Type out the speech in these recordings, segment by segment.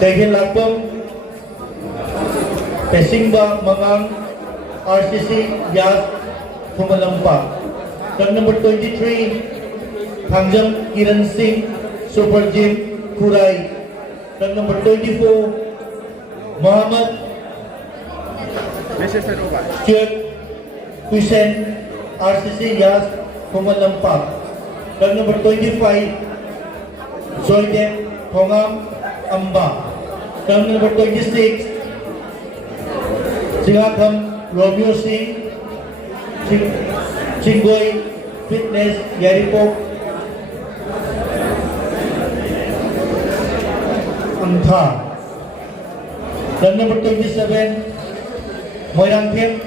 Tegin Lapong, Pesingba Mangang, RCC Yas Pumalampa. Turn number 23, Thangjam Kiran Singh, Super Gym Kurai. Turn number 24, Muhammad Chirk Hussain, RCC Yas Pumalampa. Turn number 25, Zoydep Thongam Amba. Turn number 26, Singatham Romeo Singh, Chingoy Fitness Yaripok Antha. Turn number 27, Moirangthim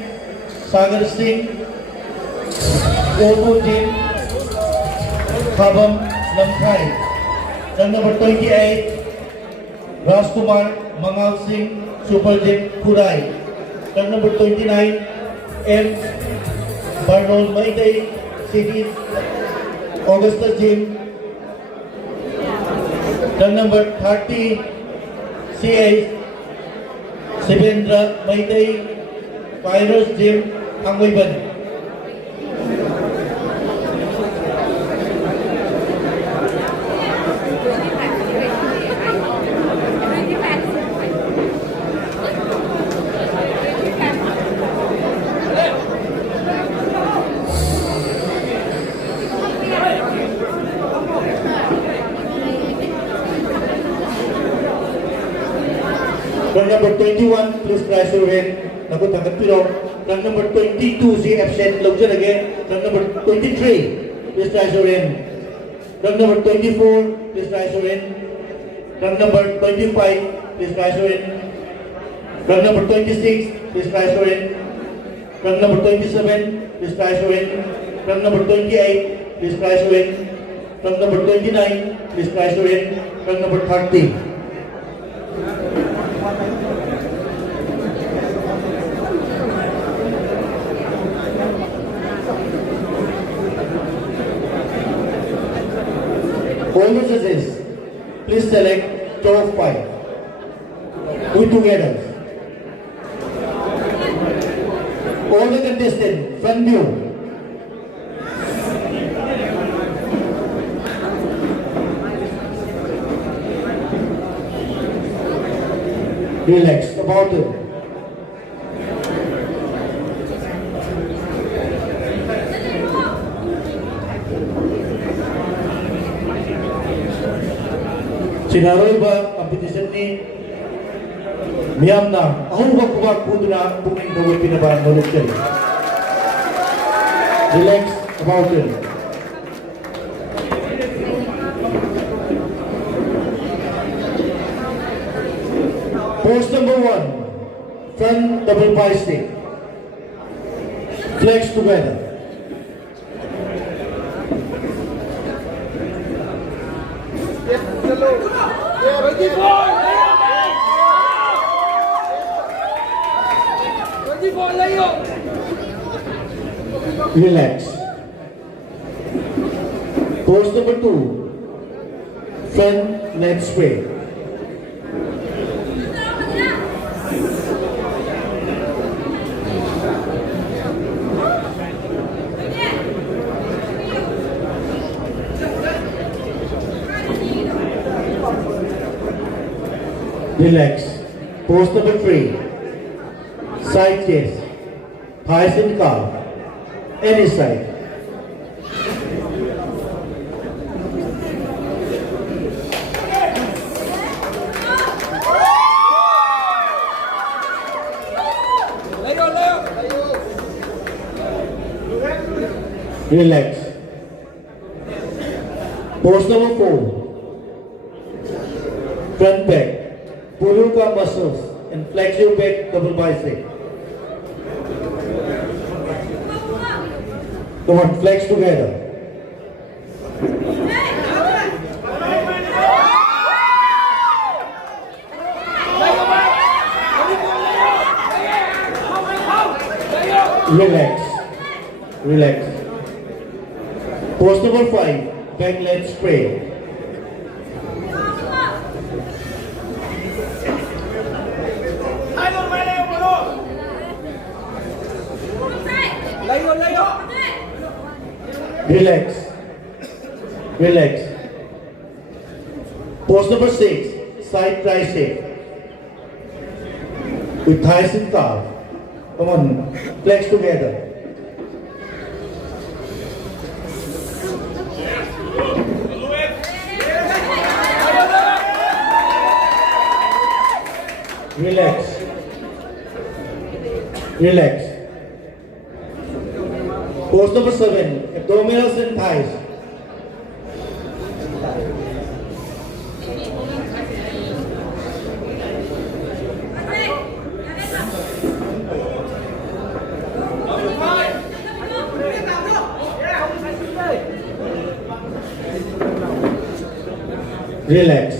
Sagar Singh, Obu Jim Khabam Lamthai. Turn number 28, Rajkumar Mangal Singh, Super Gym Kurai. Turn number 29, M. Barnol Maiday City, Augusta Gym. Turn number 30, C.A. Sivendra Maiday, Virus Gym, Angwiban. Run number 21, please rise your hand. Naku tangkat piro. Run number 22, si absent. Logsan again. Run number 23, please rise your hand. Run number 24, please rise your hand. Run number 25, please rise your hand. Run number 26, please rise your hand. Run number 27, please rise your hand. Run number 28, please rise your hand. Run number 29, please rise your hand. Run number 30. All the judges, please select top 5. We together. All the contestants, front view. Relax, about it. Sinaroy ba competition ni miyam na ahubak-ubak po na bukling dawag pinabaan mo natin. Relax about it. Pose number 1, front double bicep. Flex together. Relax. Pose number 2, front leg straight. Relax. Pose number 3, side chest, thighs and calf, any side. Relax. Pose number 4, front back, pull your calf muscles and flex your back double bicep. Come on, flex together. Relax. Relax. Pose number 5, back leg straight. Relax. Relax. Pose number 6, side tricep. With thighs and calf. Come on, flex together. Relax. Relax. Pose number 7, abdominals and thighs. Relax.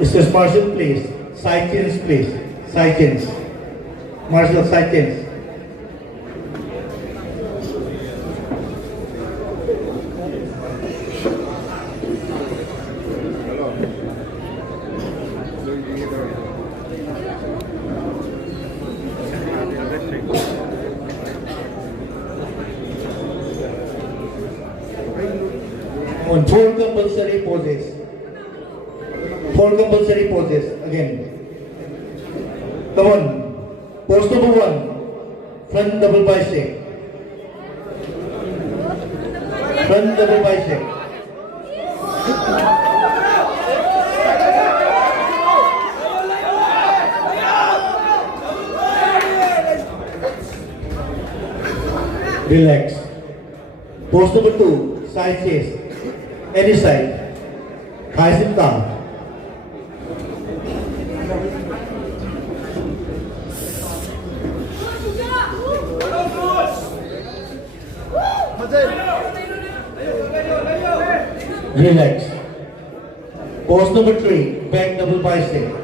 Mr. Marshall, please. Side chins, please. Side chins. Marshall, side chins. On 4 compulsory poses. 4 compulsory poses again. Come on. Pose number 1. Front double bicep. Front double bicep. Relax. Pose number 2. Side chest. Any side. Thighs and calf. Relax. Pose number 3, back double bicep.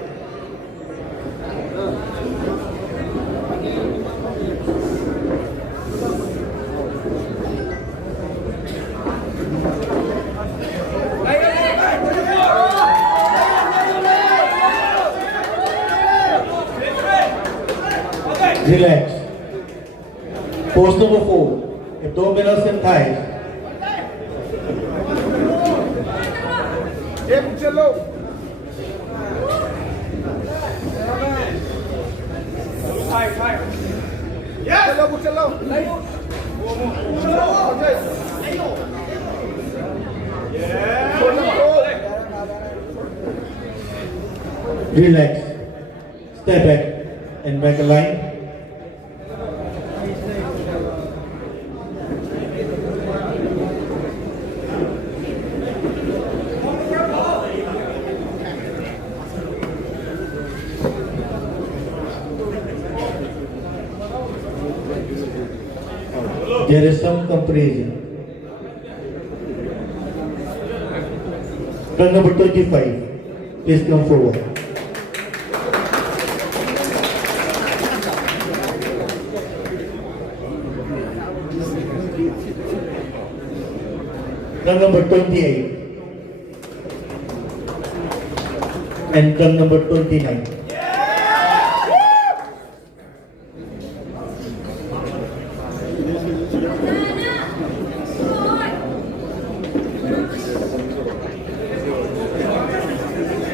Relax. Pose number 4, abdominals and thighs. Relax. Step back and back a line. There is some comparison. Run number 25. Please come forward. Run number 28. And run number 29.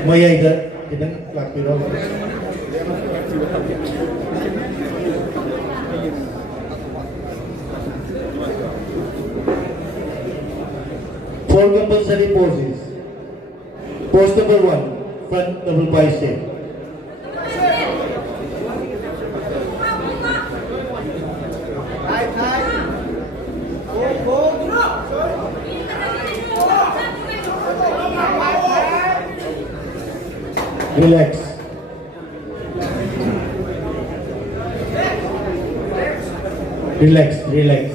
Maya didn't clap it off. Four compulsory poses. Pose number 1, front double bicep. Relax. Relax, relax.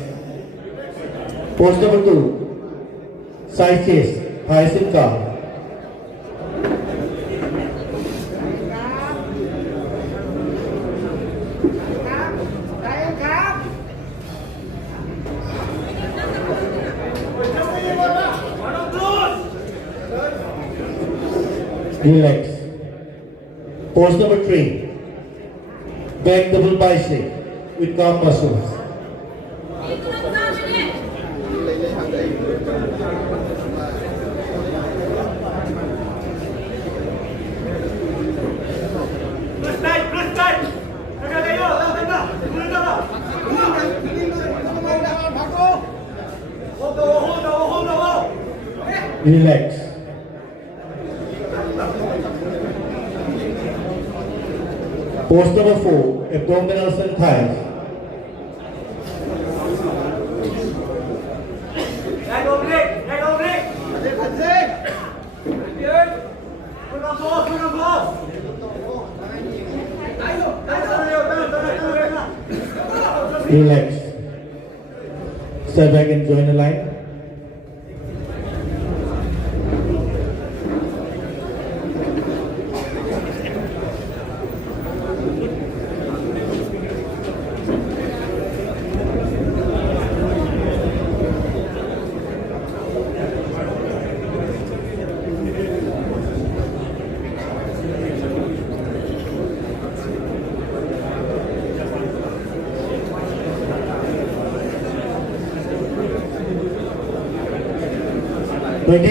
Pose number 2, side chest, thighs and calf. Relax. Pose number 3. Back double bicep with calf muscles. Relax. Pose number 4, abdominals and thighs. Relax. Step back and join the line.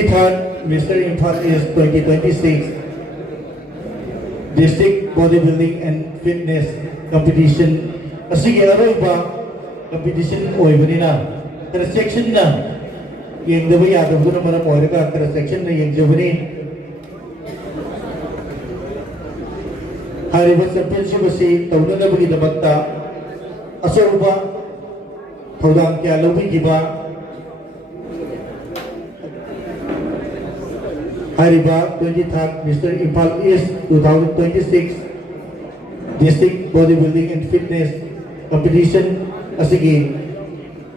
Third, Mr. Imphal is 2026 District Bodybuilding and Fitness Competition. Asige aroiba competition oibanina. Cross section na yengdaba yadab ko na mana moirika cross section na yengjabani. Hariba championship asi tawna na bagi damakta asaruba thawdang kya lobi giba. Hariba 23rd Mr. Imphal East 2026 District Bodybuilding and Fitness Competition asigi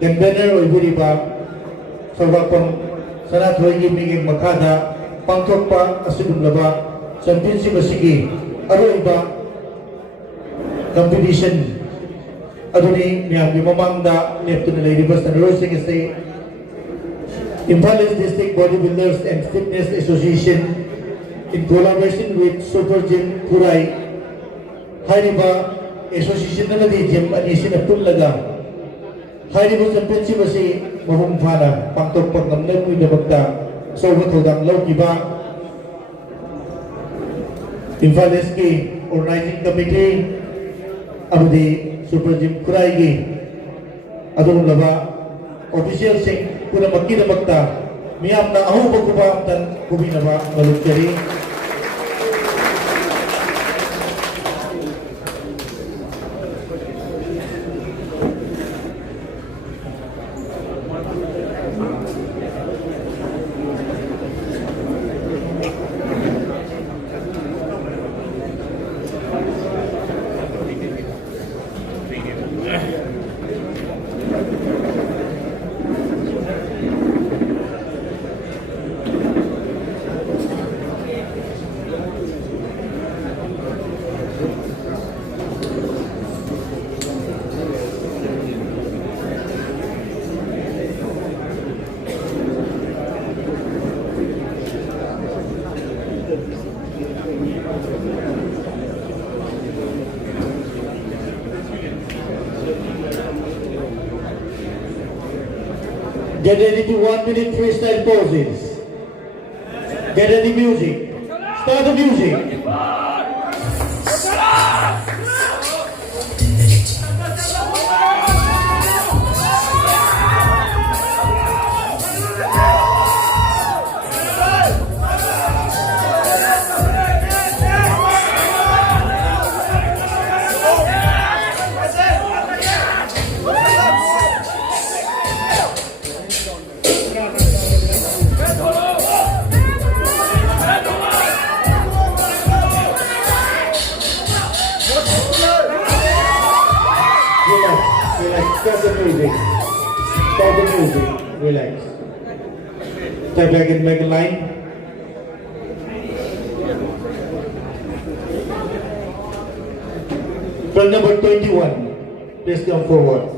convener oiburiba sarwapang sanathoy gimiging makada pangthokpa asidumlaba championship asigi aroiba competition aduni miyamgi mamangda leptuna lairiba sanarosing ase Imphal East District Bodybuilders and Fitness Association in collaboration with Super Gym Kurai Hariba Association na di gym anisin at tulaga Hariba Championship asi mahung fana pangtok pangamnag mo inabagta so watodang law kiba Imphal East ki Organizing Committee abdi Super Gym Kurai ki adong laba official sing kuna makina magta miyam na aho bagkuba amtan kubina ba malukjari Get ready to 1 minute freestyle poses. Get ready music. Start the music. Stop the music. Stop the music. Relax. Step back and make a line. From number 21, please come forward.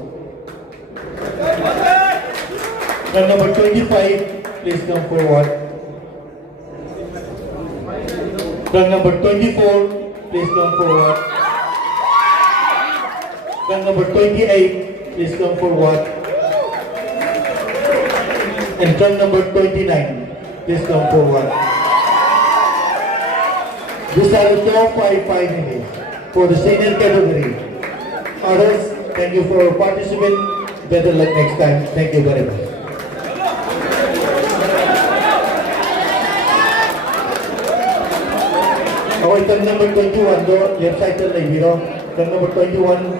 From number 25, please come forward. From number 24, please come forward. Run number 28, please come forward. And run number 29, please come forward. These are the top 5 finalists for the senior category. Others, thank you for participating. Better luck next time. Thank you very much. Okay, turn number 21 do, left side turn like zero. Turn number 21,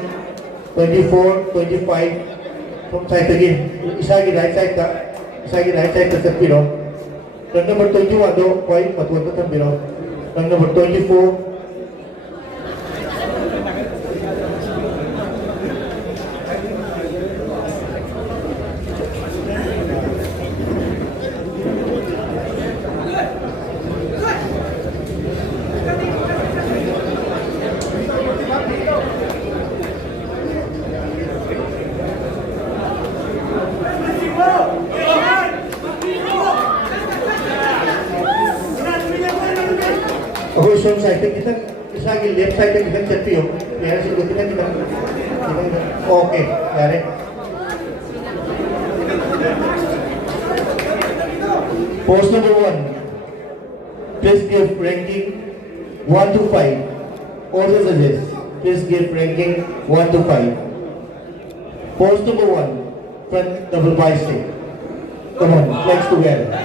24, 25. From side again. Isa lagi right side ka. Isa lagi right side ka sa piro. Turn number 21 do, point, matuwan ka sa piro. Turn number 24. Ako isang side, kita isa lagi left side kita chat yun. Kaya siguro kita okay, yari. Post number 1. Please give ranking 1 to 5. Also suggest, please give ranking 1 to 5. Post number 1. Front double bicep. Come on, flex together.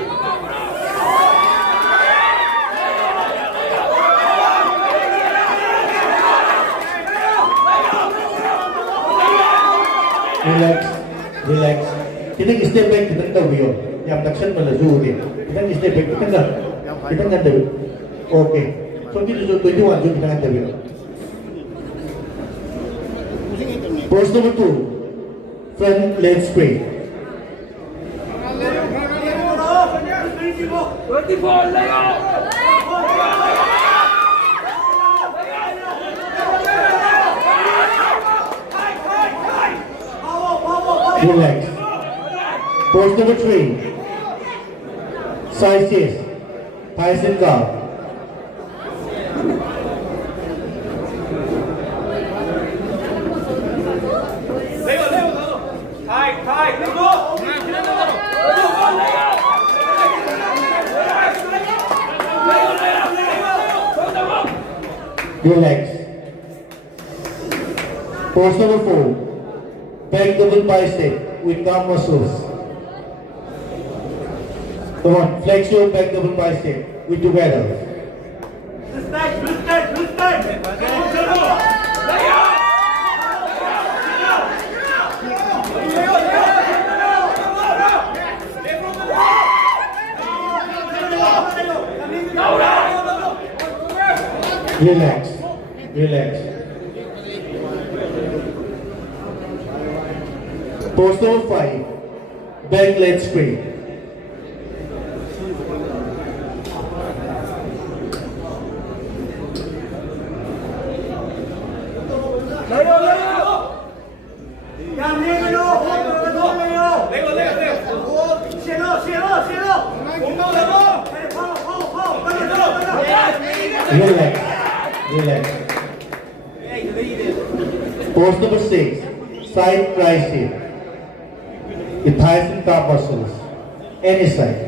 Relax, relax. Kita step back, kita tahu yo. Yang taksan melaju dia. Kita step back, kita nggak tahu. Okay. So kita sudah 21, kita nggak tahu. Post number 2. Front leg straight. 24, Leo! Relax. Post number 3. Side chest. Thighs and calf. Relax. Post number 4. Back double bicep with calf muscles. Come on, flex your back double bicep with together. Relax, relax. Post number 5, back leg straight. Relax, relax. Post number 6, side tricep. The thighs and calf muscles. Any side.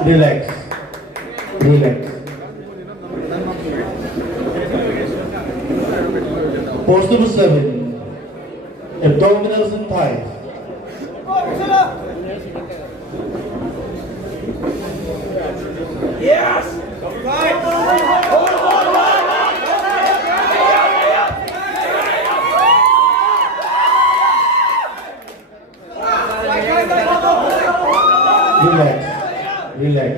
Relax. Relax. Post number 7. Abdominals and thighs. Yes! Relax. Relax.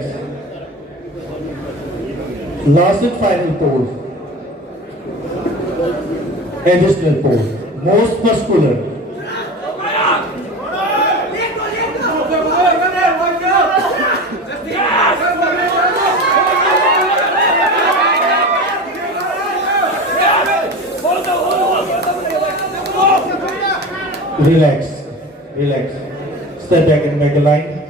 Last and final pose. Additional pose. Most muscular. Relax. Relax. Step back and make a line.